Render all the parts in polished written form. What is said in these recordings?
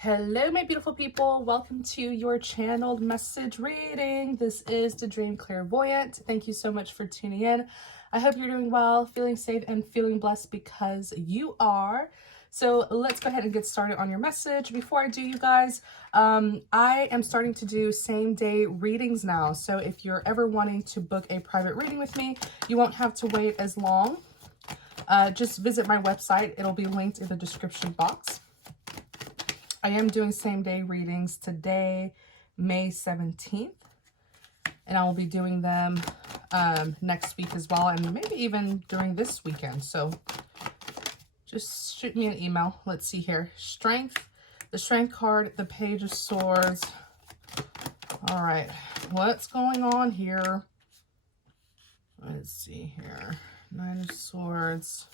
Hello, my beautiful people. Welcome to your channeled message reading. This is the Dream Clairvoyant. Thank you so much for tuning in. I hope you're doing well, feeling safe, and feeling blessed because you are. So let's go ahead and get started on your message. Before I do, you guys, I am starting to do same day readings now. So if you're ever wanting to book a private reading with me, you won't have to wait as long. Just visit my website. It'll be linked in the description box. I am doing same day readings today, May 17th, and I will be doing them next week as well, and maybe even during this weekend. So just shoot me an email. Let's see here. Strength, the Strength card, the Page of Swords. All right, what's going on here? Let's see here. Nine of Swords,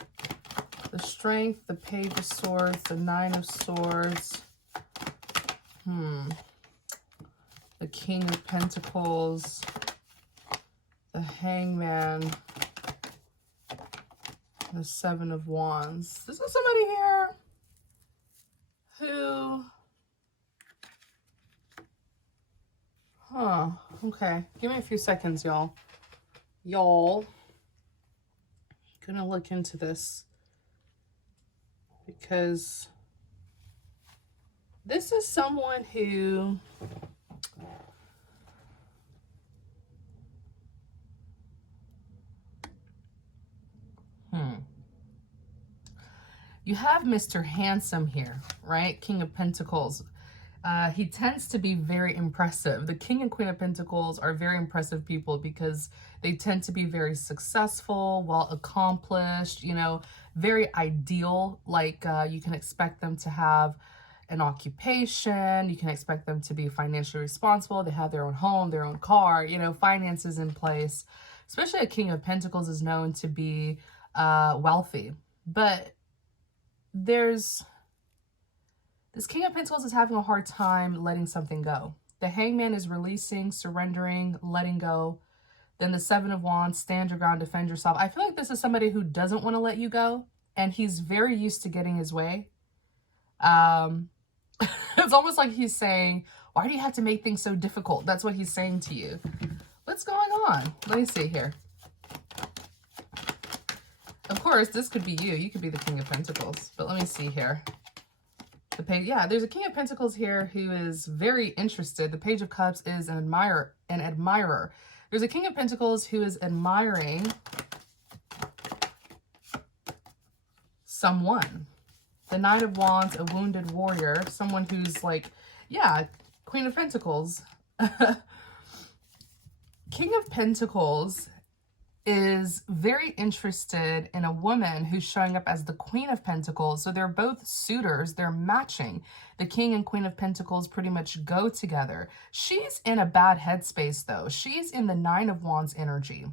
the Strength, the Page of Swords, the Nine of Swords. The King of Pentacles, the Hangman, the Seven of Wands. This is somebody here who, okay. Give me a few seconds, y'all. Gonna look into this because this is someone who you have Mr. Handsome here, right? King of Pentacles. He tends to be very impressive. The King and Queen of Pentacles are very impressive people because they tend to be very successful, well accomplished, you know, very ideal. Like you can expect them to have an occupation, you can expect them to be financially responsible, they have their own home, their own car, you know, finances in place. Especially a King of Pentacles is known to be wealthy. But this King of Pentacles is having a hard time letting something go. The Hangman is releasing, surrendering, letting go. Then the Seven of Wands, stand your ground, defend yourself. I feel like this is somebody who doesn't want to let you go, and he's very used to getting his way. It's almost like he's saying, why do you have to make things so difficult? That's what he's saying to you. What's going on? Let me see here. Of course, this could be you. You could be the King of Pentacles. But let me see here. Yeah, there's a King of Pentacles here who is very interested. The Page of Cups is an admirer. There's a King of Pentacles who is admiring someone. The Knight of Wands, a wounded warrior, someone who's like, yeah, Queen of Pentacles. King of Pentacles is very interested in a woman who's showing up as the Queen of Pentacles. So they're both suitors, they're matching. The King and Queen of Pentacles pretty much go together. She's in a bad headspace though. She's in the Nine of Wands energy,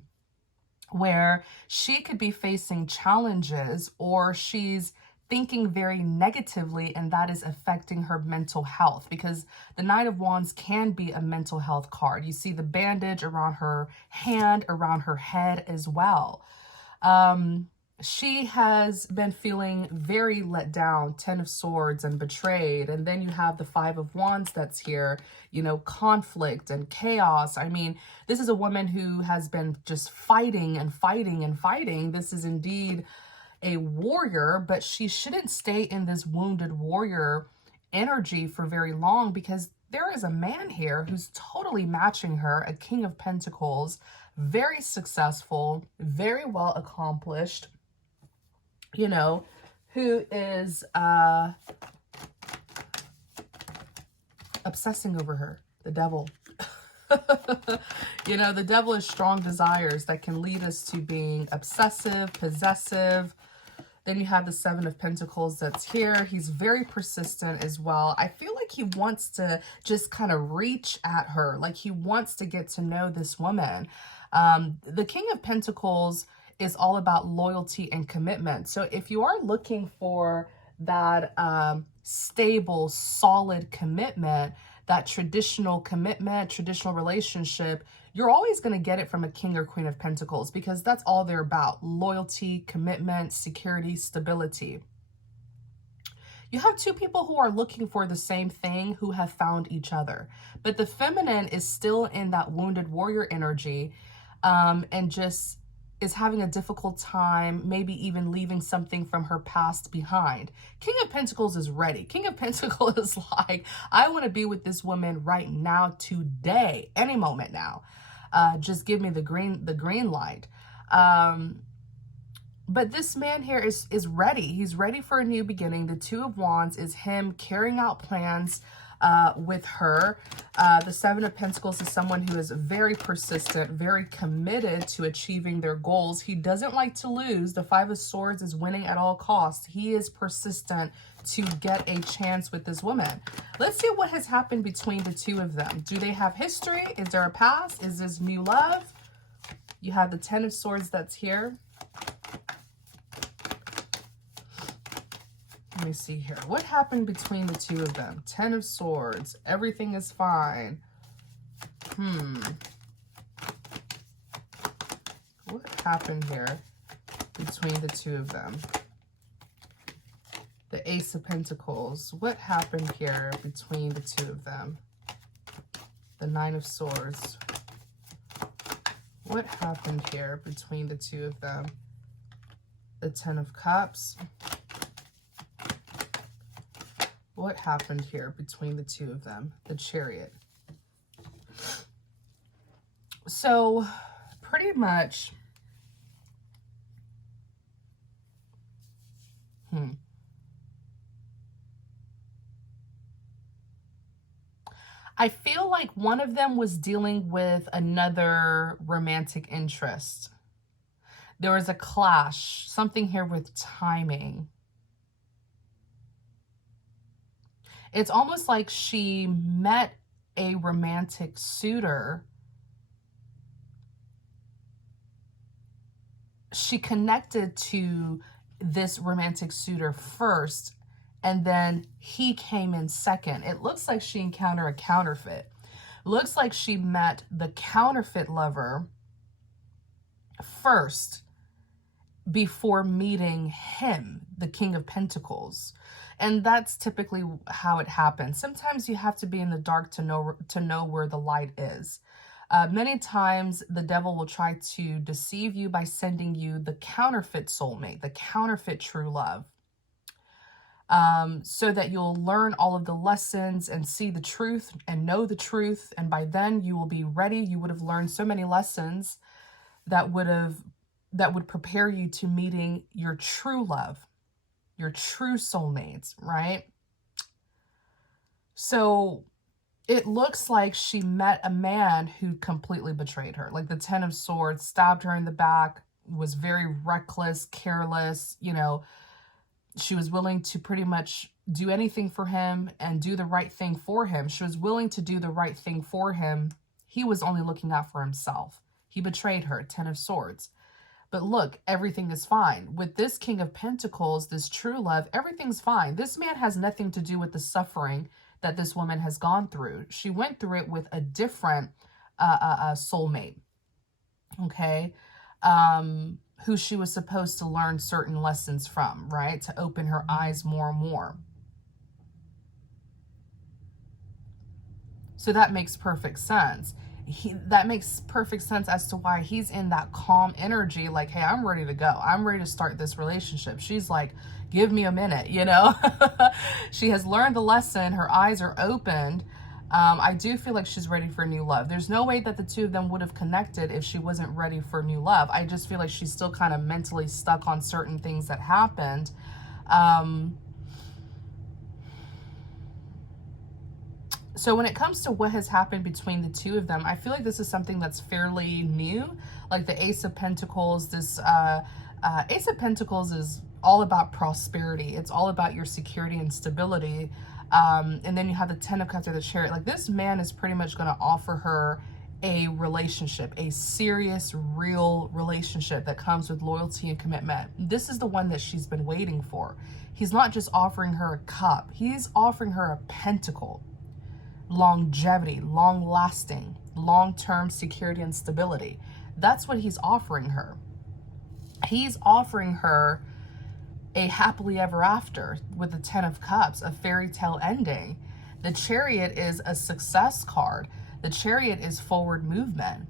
where she could be facing challenges or she's thinking very negatively, and that is affecting her mental health, because the Knight of Wands can be a mental health card. You see the bandage around her hand, around her head as well. She has been feeling very let down, Ten of Swords, and betrayed. And then you have the Five of Wands that's here, you know, conflict and chaos. I mean, this is a woman who has been just fighting and fighting and fighting. This is indeed a warrior, but she shouldn't stay in this wounded warrior energy for very long, because there is a man here who's totally matching her, a King of Pentacles, very successful, very well accomplished, you know, who is obsessing over her, the devil. You know, the devil is strong desires that can lead us to being obsessive, possessive. Then you have the Seven of Pentacles that's here. He's very persistent as well. I feel like he wants to just kind of reach at her. Like he wants to get to know this woman. The King of Pentacles is all about loyalty and commitment. So if you are looking for that stable, solid commitment, that traditional commitment, traditional relationship, you're always going to get it from a King or Queen of Pentacles, because that's all they're about: loyalty, commitment, security, stability. You have two people who are looking for the same thing, who have found each other. But the feminine is still in that wounded warrior energy, and just is having a difficult time, maybe even leaving something from her past behind. King of Pentacles is ready. King of Pentacles is like, I want to be with this woman right now, today, any moment now. Just give me the green light. But this man here is ready. He's ready for a new beginning. The Two of Wands is him carrying out plans with her. The Seven of Pentacles is someone who is very persistent, very committed to achieving their goals. He doesn't like to lose. The Five of Swords is winning at all costs. He is persistent to get a chance with this woman. Let's see what has happened between the two of them. Do they have history? Is there a past? Is this new love? You have the Ten of Swords that's here. Let me see here. What happened between the two of them? Ten of Swords. Everything is fine. What happened here between the two of them? The Ace of Pentacles. What happened here between the two of them? The Nine of Swords. What happened here between the two of them? The Ten of Cups. What happened here between the two of them? The Chariot. So, pretty much, I feel like one of them was dealing with another romantic interest. There was a clash, something here with timing. It's almost like she met a romantic suitor. She connected to this romantic suitor first, and then he came in second. It looks like she encountered a counterfeit. Looks like she met the counterfeit lover first before meeting him, the King of Pentacles. And that's typically how it happens. Sometimes you have to be in the dark to know where the light is. Many times the devil will try to deceive you by sending you the counterfeit soulmate, the counterfeit true love, so that you'll learn all of the lessons and see the truth and know the truth. And by then you will be ready. You would have learned so many lessons that would prepare you to meeting your true love, your true soulmates, right? So it looks like she met a man who completely betrayed her. Like the Ten of Swords, stabbed her in the back, was very reckless, careless, you know. She was willing to pretty much do anything for him and do the right thing for him. She was willing to do the right thing for him. He was only looking out for himself. He betrayed her, Ten of Swords. But look, everything is fine. With this King of Pentacles, this true love, everything's fine. This man has nothing to do with the suffering that this woman has gone through. She went through it with a different soulmate, okay, who she was supposed to learn certain lessons from, right, to open her eyes more and more. So that makes perfect sense. That makes perfect sense as to why he's in that calm energy, like, hey, I'm ready to go. I'm ready to start this relationship. She's like, give me a minute, you know. She has learned the lesson. Her eyes are opened. I do feel like she's ready for new love. There's no way that the two of them would have connected if she wasn't ready for new love. I just feel like she's still kind of mentally stuck on certain things that happened. So when it comes to what has happened between the two of them, I feel like this is something that's fairly new. Like the Ace of Pentacles, this Ace of Pentacles is all about prosperity. It's all about your security and stability. And then you have the Ten of Cups or the Chariot. Like this man is pretty much going to offer her a relationship, a serious, real relationship that comes with loyalty and commitment. This is the one that she's been waiting for. He's not just offering her a cup. He's offering her a pentacle. Longevity, long-lasting, long-term security and stability. That's what he's offering her. He's offering her a happily ever after with the 10 of Cups, a fairy tale ending. The Chariot is a success card. The Chariot is forward movement.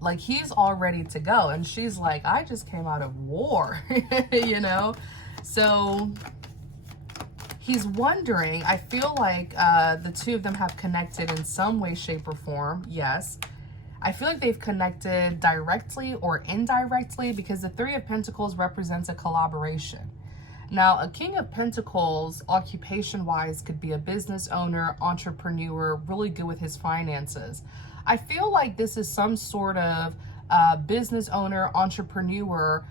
Like, he's all ready to go. And she's like, I just came out of war, you know? So he's wondering, I feel like the two of them have connected in some way, shape, or form. Yes. I feel like they've connected directly or indirectly, because the Three of Pentacles represents a collaboration. Now, a King of Pentacles, occupation-wise, could be a business owner, entrepreneur, really good with his finances. I feel like this is some sort of business owner, entrepreneur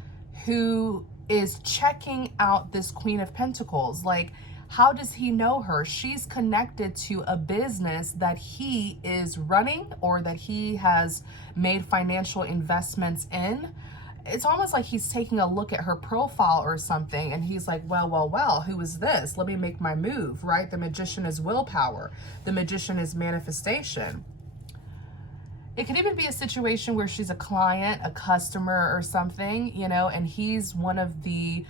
who is checking out this Queen of Pentacles. Like, how does he know her? She's connected to a business that he is running or that he has made financial investments in. It's almost like he's taking a look at her profile or something, and he's like, well, who is this? Let me make my move, right? The Magician is willpower. The Magician is manifestation. It could even be a situation where she's a client, a customer or something, you know, and he's one of the,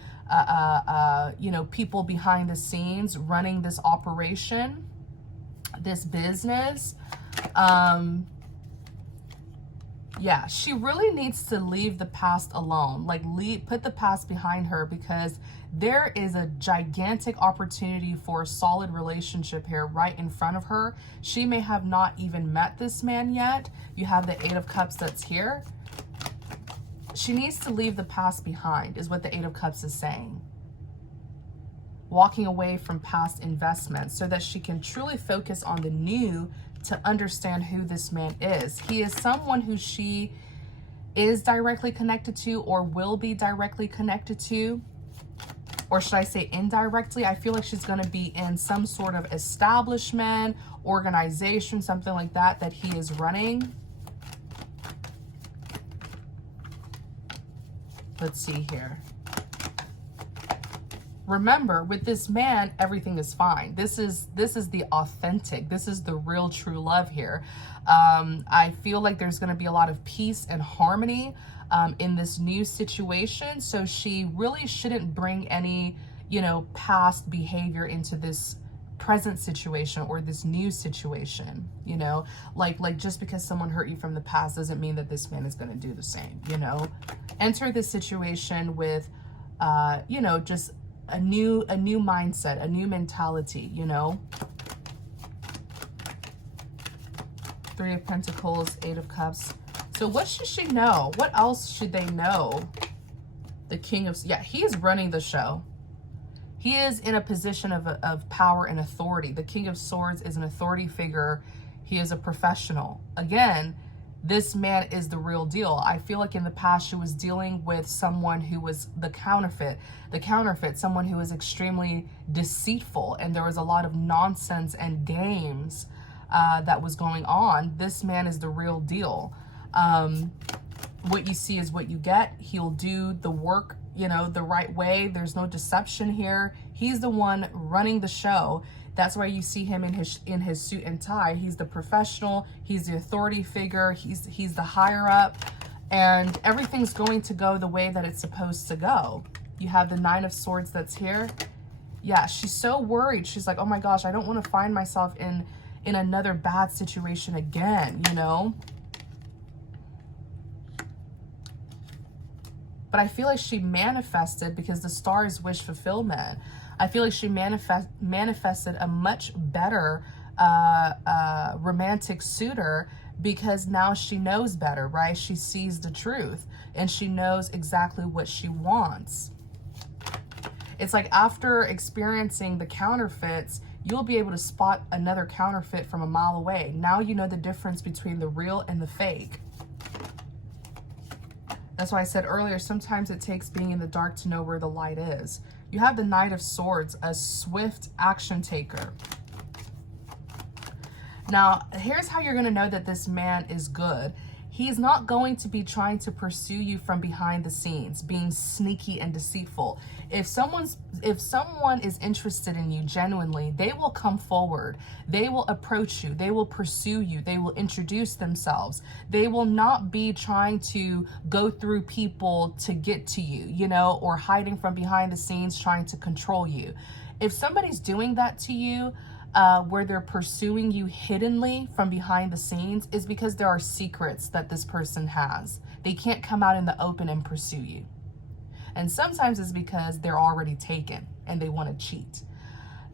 you know, people behind the scenes running this operation, this business. Yeah, she really needs to leave the past alone. Like, put the past behind her, because there is a gigantic opportunity for a solid relationship here right in front of her. She may have not even met this man yet. You have the Eight of Cups that's here. She needs to leave the past behind, is what the Eight of Cups is saying. Walking away from past investments so that she can truly focus on the new, to understand who this man is. He is someone who she is directly connected to or will be directly connected to. Or should I say indirectly? I feel like she's going to be in some sort of establishment, organization, something like that, that he is running. Let's see here. Remember, with this man, everything is fine. This is the authentic. This is the real true love here. I feel like there's going to be a lot of peace and harmony in this new situation. So she really shouldn't bring any, you know, past behavior into this present situation or this new situation, you know, like just because someone hurt you from the past doesn't mean that this man is going to do the same, you know. Enter this situation with, you know, just a new mindset, a new mentality, you know. Three of Pentacles, Eight of Cups. So what should she know? What else should they know? The King of, yeah, he is running the show. He is in a position of power and authority. The King of Swords is an authority figure. He is a professional. Again, this man is the real deal. I feel like in the past she was dealing with someone who was the counterfeit, someone who was extremely deceitful, and there was a lot of nonsense and games that was going on. This man is the real deal. What you see is what you get. He'll do the work, you know, the right way. There's no deception here. He's the one running the show. That's why you see him in his suit and tie. He's the professional. He's the authority figure. He's the higher up, and everything's going to go the way that it's supposed to go. You have the Nine of Swords that's here. Yeah, she's so worried. She's like, oh my gosh, I don't want to find myself in another bad situation again, you know. But I feel like she manifested, because the star is wish fulfillment. I feel like she manifested a much better romantic suitor, because now she knows better, right? She sees the truth and she knows exactly what she wants. It's like after experiencing the counterfeits, you'll be able to spot another counterfeit from a mile away. Now you know the difference between the real and the fake. That's why I said earlier, sometimes it takes being in the dark to know where the light is. You have the Knight of Swords, a swift action taker. Now, here's how you're going to know that this man is good. He's not going to be trying to pursue you from behind the scenes, being sneaky and deceitful. If someone is interested in you genuinely, they will come forward. They will approach you. They will pursue you. They will introduce themselves. They will not be trying to go through people to get to you, you know, or hiding from behind the scenes trying to control you. If somebody's doing that to you, where they're pursuing you hiddenly from behind the scenes, is because there are secrets that this person has. They can't come out in the open and pursue you. And sometimes it's because they're already taken and they want to cheat.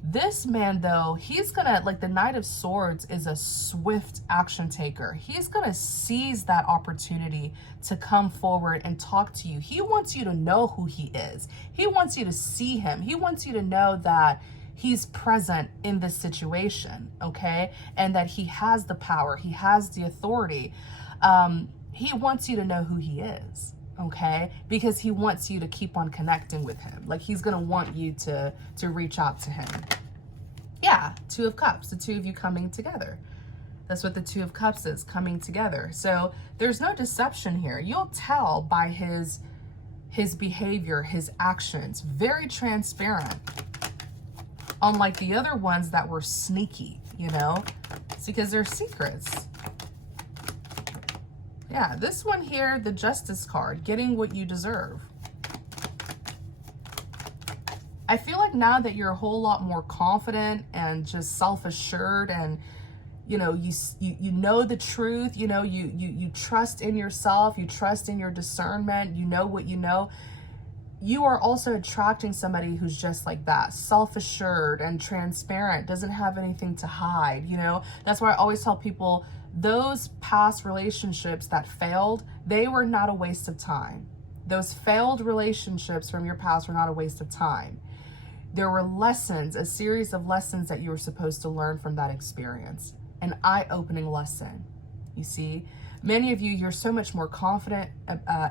This man, though, he's gonna, like, the Knight of Swords is a swift action taker. He's gonna seize that opportunity to come forward and talk to you. He wants you to know who he is. He wants you to see him. He wants you to know that he's present in this situation, okay? And that he has the power, he has the authority. He wants you to know who he is, okay? Because he wants you to keep on connecting with him. Like, he's gonna want you to reach out to him. Yeah, Two of Cups, the two of you coming together. That's what the Two of Cups is, coming together. So there's no deception here. You'll tell by his behavior, his actions, very transparent. Unlike the other ones that were sneaky, you know, it's because they're secrets. Yeah, this one here, the Justice card, getting what you deserve. I feel like now that you're a whole lot more confident and just self-assured, and you know, you know the truth, you know, you trust in yourself, you trust in your discernment, you know what you know. You are also attracting somebody who's just like that, self-assured and transparent, doesn't have anything to hide, you know? That's why I always tell people, those past relationships that failed, they were not a waste of time. Those failed relationships from your past were not a waste of time. There were lessons, a series of lessons that you were supposed to learn from that experience. An eye-opening lesson, you see? Many of you, you're so much more confident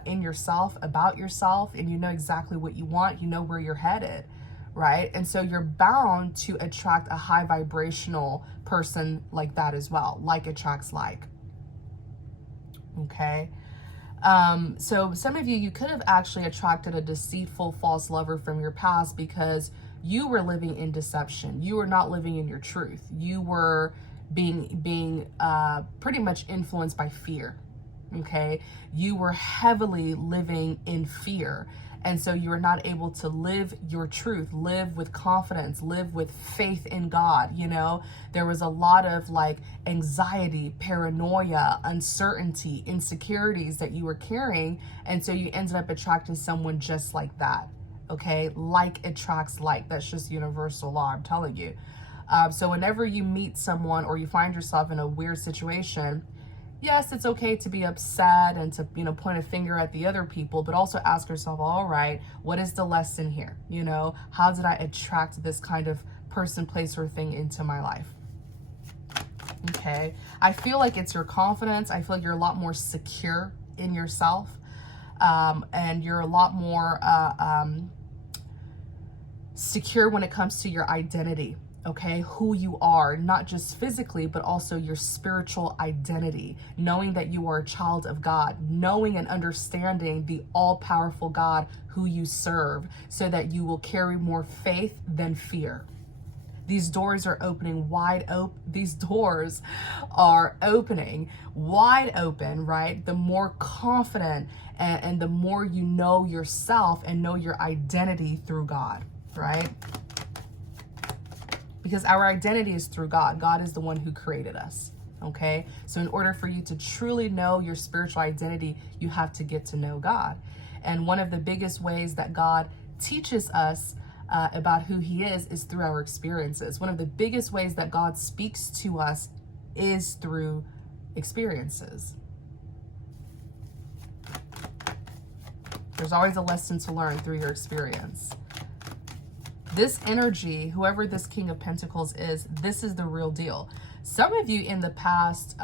in yourself, about yourself, and you know exactly what you want, you know where you're headed, right? And so you're bound to attract a high vibrational person like that as well. Like attracts like, okay? So some of you, you could have actually attracted a deceitful, false lover from your past because you were living in deception. You were not living in your truth. You were being pretty much influenced by fear, okay? You were heavily living in fear. And so you were not able to live your truth, live with confidence, live with faith in God, you know? There was a lot of like anxiety, paranoia, uncertainty, insecurities that you were carrying. And so you ended up attracting someone just like that, okay? Like attracts like. That's just universal law, I'm telling you. So whenever you meet someone or you find yourself in a weird situation, yes, it's okay to be upset and to, you know, point a finger at the other people, but also ask yourself, all right, what is the lesson here? You know, how did I attract this kind of person, place, or thing into my life? Okay. I feel like it's your confidence. I feel like you're a lot more secure in yourself. And you're a lot more secure when it comes to your identity. Okay, who you are, not just physically, but also your spiritual identity, knowing that you are a child of God, knowing and understanding the all-powerful God who you serve, so that you will carry more faith than fear. These doors are opening wide open. These doors are opening wide open, right? The more confident and the more you know yourself and know your identity through God, right? Because our identity is through God. God is the one who created us, okay? So in order for you to truly know your spiritual identity, you have to get to know God. And one of the biggest ways that God teaches us about who he is through our experiences. One of the biggest ways that God speaks to us is through experiences. There's always a lesson to learn through your experience. This energy, whoever this King of Pentacles is, this is the real deal. Some of you in the past,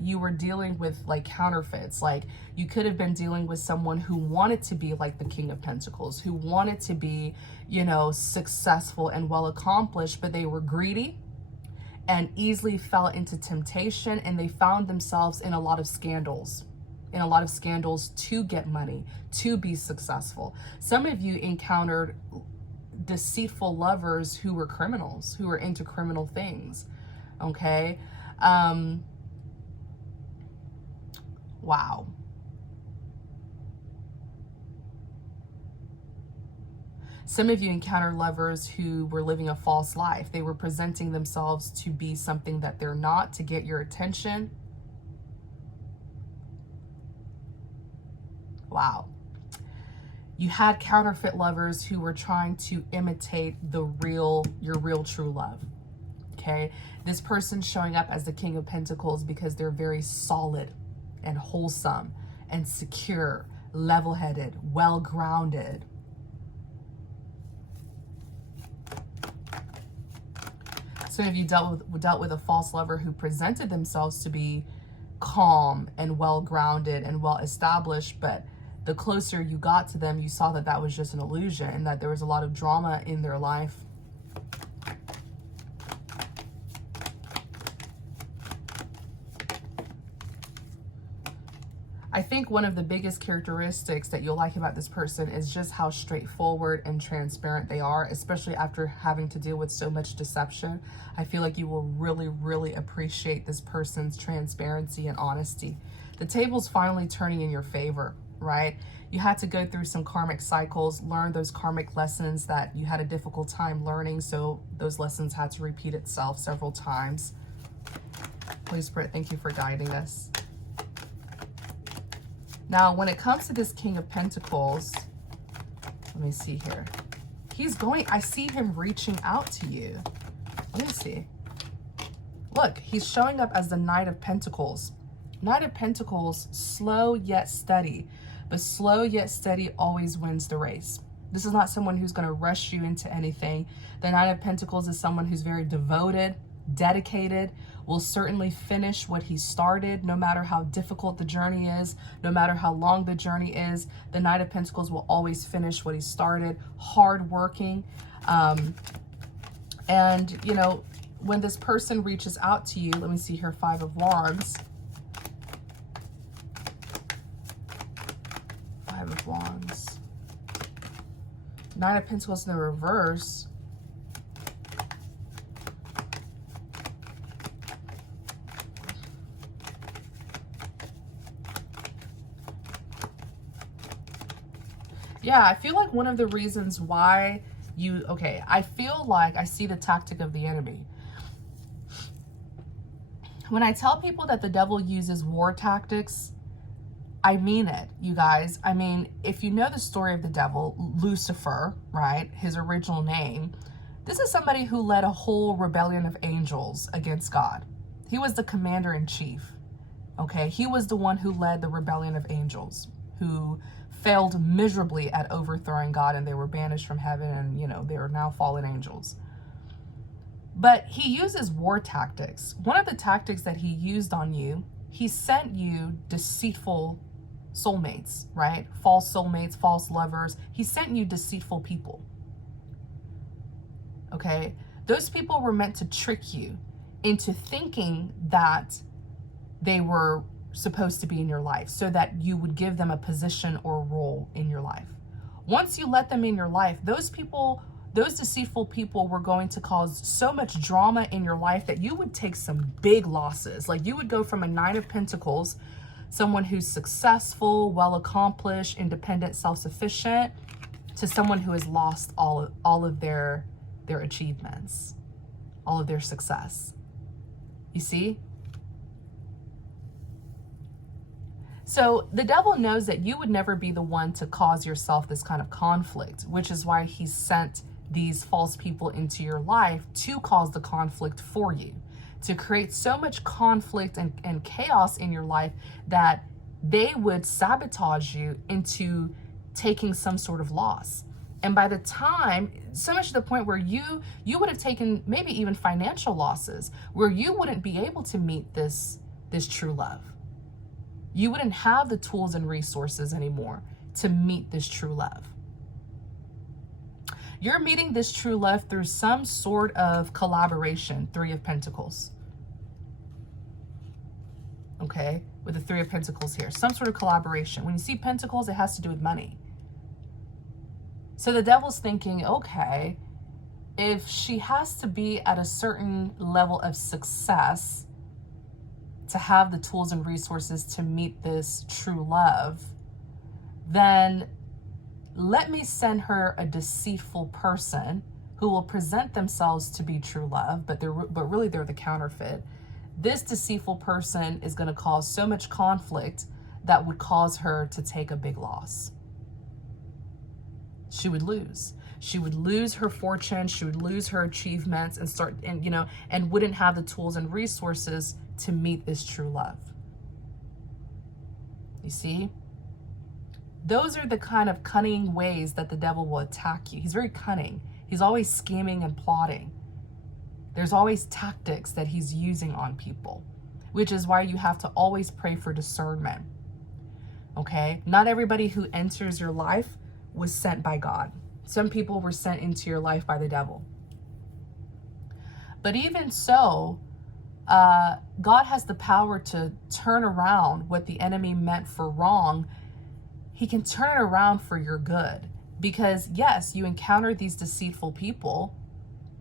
you were dealing with like counterfeits. Like you could have been dealing with someone who wanted to be like the King of Pentacles, who wanted to be, you know, successful and well accomplished, but they were greedy and easily fell into temptation, and they found themselves in a lot of scandals. in a lot of scandals to get money, to be successful. Some of you encountered deceitful lovers who were criminals, who were into criminal things. Okay. Wow. Some of you encountered lovers who were living a false life. They were presenting themselves to be something that they're not, to get your attention. Wow. You had counterfeit lovers who were trying to imitate your real true love. Okay. This person's showing up as the King of Pentacles because they're very solid and wholesome and secure, level-headed, well-grounded. Some of you dealt with a false lover who presented themselves to be calm and well-grounded and well-established, but the closer you got to them, you saw that that was just an illusion and that there was a lot of drama in their life. I think one of the biggest characteristics that you'll like about this person is just how straightforward and transparent they are, especially after having to deal with so much deception. I feel like you will really, really appreciate this person's transparency and honesty. The table's finally turning in your favor, right? You had to go through some karmic cycles, learn those karmic lessons that you had a difficult time learning, so those lessons had to repeat itself several times. Holy Spirit, thank you for guiding us. Now, when it comes to this King of Pentacles, let me see here. I see him reaching out to you. Let me see. Look, he's showing up as the Knight of Pentacles. Knight of Pentacles, slow yet steady. But slow yet steady always wins the race. This is not someone who's going to rush you into anything. The Knight of Pentacles is someone who's very devoted, dedicated, will certainly finish what he started, no matter how difficult the journey is, no matter how long the journey is. The Knight of Pentacles will always finish what he started, hardworking. And, you know, when this person reaches out to you, let me see here, 5 of Wands. 5 of Wands. Nine of Pentacles in the reverse. Yeah, I feel like one of the reasons why I feel like I see the tactic of the enemy. When I tell people that the devil uses war tactics, I mean it, you guys. I mean, if you know the story of the devil, Lucifer, right, his original name, this is somebody who led a whole rebellion of angels against God. He was the commander-in-chief, okay? He was the one who led the rebellion of angels, who failed miserably at overthrowing God, and they were banished from heaven, and, you know, they are now fallen angels. But he uses war tactics. One of the tactics that he used on you, he sent you deceitful soulmates, right? False soulmates, false lovers. He sent you deceitful people. Okay? Those people were meant to trick you into thinking that they were supposed to be in your life so that you would give them a position or role in your life. Once you let them in your life, those deceitful people were going to cause so much drama in your life that you would take some big losses. Like, you would go from a Nine of Pentacles, someone who's successful, well-accomplished, independent, self-sufficient, to someone who has lost all of their achievements, all of their success. You see? So the devil knows that you would never be the one to cause yourself this kind of conflict, which is why he sent these false people into your life to cause the conflict for you, to create so much conflict and chaos in your life that they would sabotage you into taking some sort of loss. And by the time, so much to the point where you would have taken maybe even financial losses, where you wouldn't be able to meet this true love. You wouldn't have the tools and resources anymore to meet this true love. You're meeting this true love through some sort of collaboration, 3 of Pentacles. okay, with the Three of Pentacles here. Some sort of collaboration. When you see pentacles, it has to do with money. So the devil's thinking, okay, if she has to be at a certain level of success to have the tools and resources to meet this true love, then let me send her a deceitful person who will present themselves to be true love, but really they're the counterfeit. This deceitful person is going to cause so much conflict that would cause her to take a big loss. She would lose. She would lose her fortune. She would lose her achievements and wouldn't have the tools and resources to meet this true love. You see? Those are the kind of cunning ways that the devil will attack you. He's very cunning. He's always scheming and plotting. There's always tactics that he's using on people, which is why you have to always pray for discernment. Okay? Not everybody who enters your life was sent by God. Some people were sent into your life by the devil. But even so, God has the power to turn around what the enemy meant for wrong. He can turn it around for your good. Because yes, you encounter these deceitful people,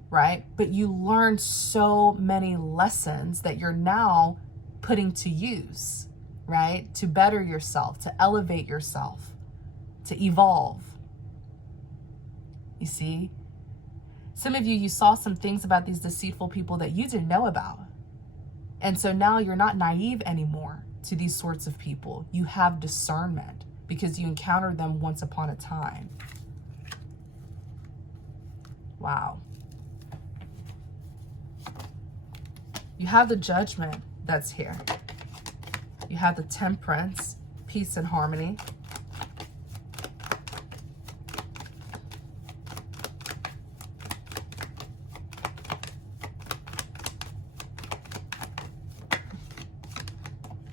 right? But you learn so many lessons that you're now putting to use, right? To better yourself, to elevate yourself, to evolve. You see? Some of you saw some things about these deceitful people that you didn't know about. And so now you're not naive anymore to these sorts of people. You have discernment because you encountered them once upon a time. Wow. You have the Judgment that's here. You have the Temperance, peace and harmony.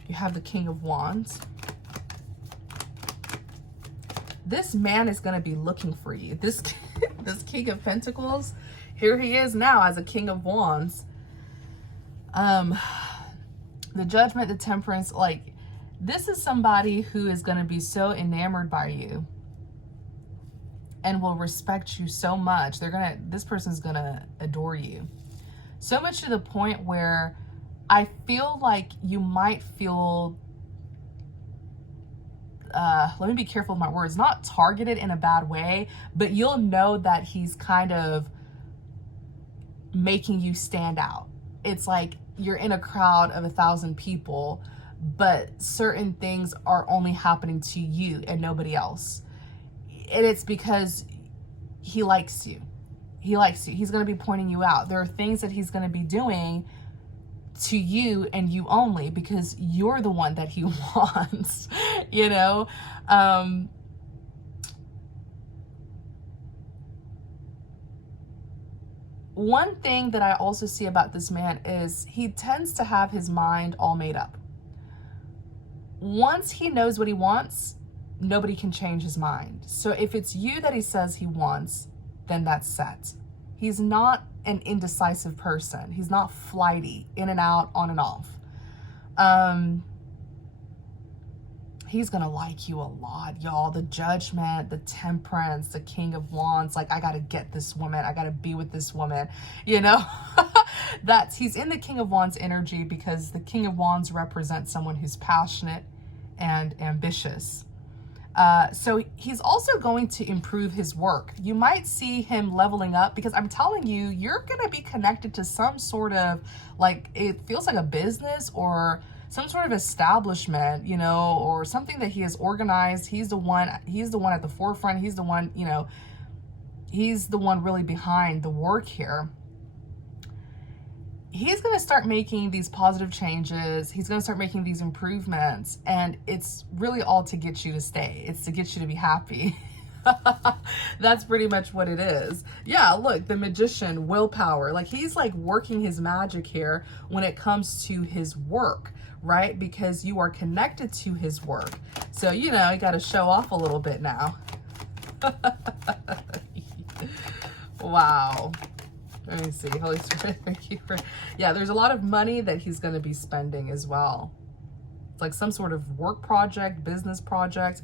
You have the King of Wands. This man is going to be looking for you. This King of Pentacles, here he is now as a King of Wands. The Judgment, the Temperance, like this is somebody who is going to be so enamored by you and will respect you so much. This person's going to adore you. So much to the point where I feel like you might feel, let me be careful with my words, not targeted in a bad way, but you'll know that he's kind of making you stand out. It's like you're in a crowd of 1,000 people, but certain things are only happening to you and nobody else. And it's because he likes you. He likes you. He's going to be pointing you out. There are things that he's going to be doing to you and you only because you're the one that he wants, you know? One thing that I also see about this man is he tends to have his mind all made up. Once he knows what he wants, nobody can change his mind. So if it's you that he says he wants, then that's set. He's not an indecisive person. He's not flighty, in and out, on and off. He's gonna like you a lot, y'all. The Judgment, the Temperance, the King of Wands. Like, I gotta get this woman. I gotta be with this woman, you know? He's in the King of Wands energy because the King of Wands represents someone who's passionate and ambitious. So he's also going to improve his work. You might see him leveling up because I'm telling you, you're going to be connected to some sort of, like, it feels like a business or some sort of establishment, you know, or something that he has organized. He's the one at the forefront. He's the one, you know, he's the one really behind the work here. He's going to start making these positive changes. He's going to start making these improvements. And it's really all to get you to stay. It's to get you to be happy. That's pretty much what it is. Yeah, look, the Magician, willpower. Like, he's like working his magic here when it comes to his work, right? Because you are connected to his work. So, you know, you got to show off a little bit now. Wow. Let me see. Holy Spirit, thank you for... Yeah, there's a lot of money that he's going to be spending as well. It's like some sort of work project, business project,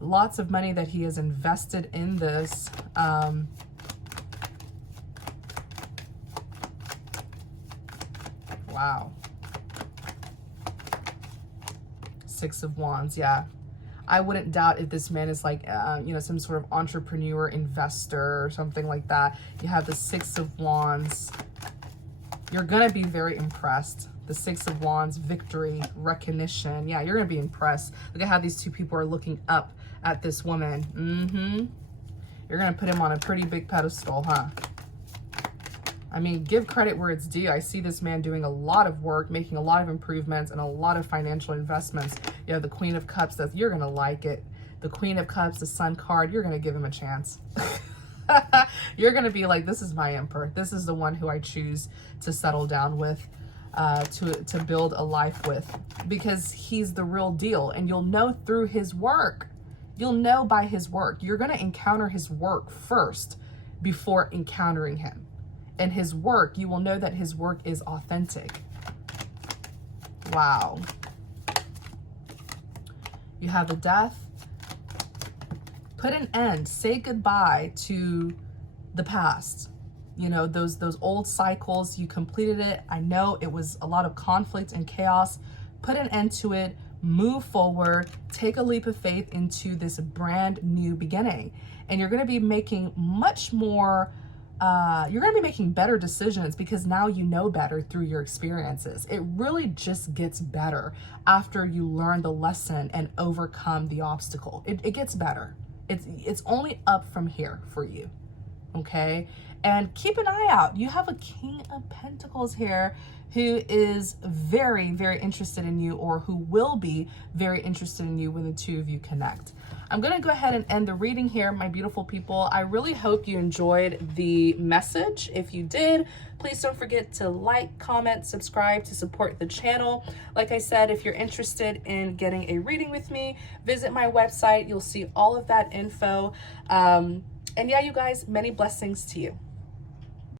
lots of money that he has invested in this. Wow. Six of Wands, yeah. I wouldn't doubt if this man is like, you know, some sort of entrepreneur, investor, or something like that. You have the Six of Wands. You're going to be very impressed. The Six of Wands, victory, recognition. Yeah, you're going to be impressed. Look at how these two people are looking up at this woman. You're going to put him on a pretty big pedestal, huh? I mean, give credit where it's due. I see this man doing a lot of work, making a lot of improvements, and a lot of financial investments. You have the Queen of Cups. You're going to like it. The Queen of Cups, the Sun card, you're going to give him a chance. You're going to be like, this is my emperor. This is the one who I choose to settle down with, to build a life with, because he's the real deal. And you'll know through his work. You'll know by his work. You're going to encounter his work first before encountering him. And his work, you will know that his work is authentic. Wow. You have the Death. Put an end, say goodbye to the past. You know, those old cycles, you completed it. I know it was a lot of conflict and chaos. Put an end to it, move forward, take a leap of faith into this brand new beginning. And you're going to be making much more, you're going to be making better decisions because now you know better through your experiences. It really just gets better after you learn the lesson and overcome the obstacle. It gets better. It's only up from here for you, okay? And keep an eye out. You have a King of Pentacles here who is very, very interested in you, or who will be very interested in you when the two of you connect. I'm going to go ahead and end the reading here, my beautiful people. I really hope you enjoyed the message. If you did, please don't forget to like, comment, subscribe to support the channel. Like I said, if you're interested in getting a reading with me, visit my website. You'll see all of that info. And yeah, you guys, many blessings to you.